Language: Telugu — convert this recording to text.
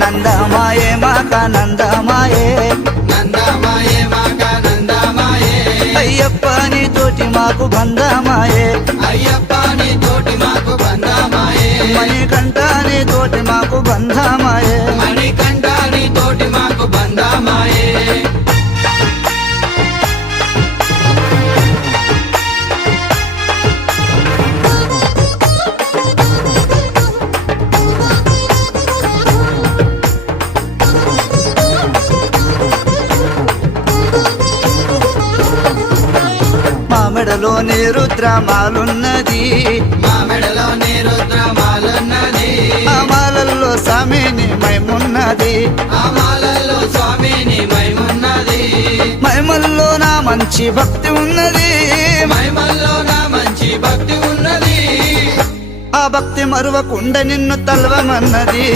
నందమాయే మాక నందమాయే నందమాయే మాక నందమాయే అయ్యప్ప నీ తోటి మాకు బంధమాయే అయ్యప్ప నీ తోటి మాకు బంధమాయే మణికంఠ నీ తోటి మాకు బంధమాయే మణికంఠ నీ తోటి మాకు బంధమాయే మా మెడలోని రుద్రమాలున్నది మా మెడలోని రుద్రమాలున్నది ఆ మాలల్లో స్వామిని మైమున్నది ఆ మాలల్లో స్వామిని మైమున్నది మైమల్లో నా మంచి భక్తి ఉన్నది మైమల్లో నా మంచి భక్తి ఉన్నది ఆ భక్తి మరువకుండా నిన్ను తల్వమన్నది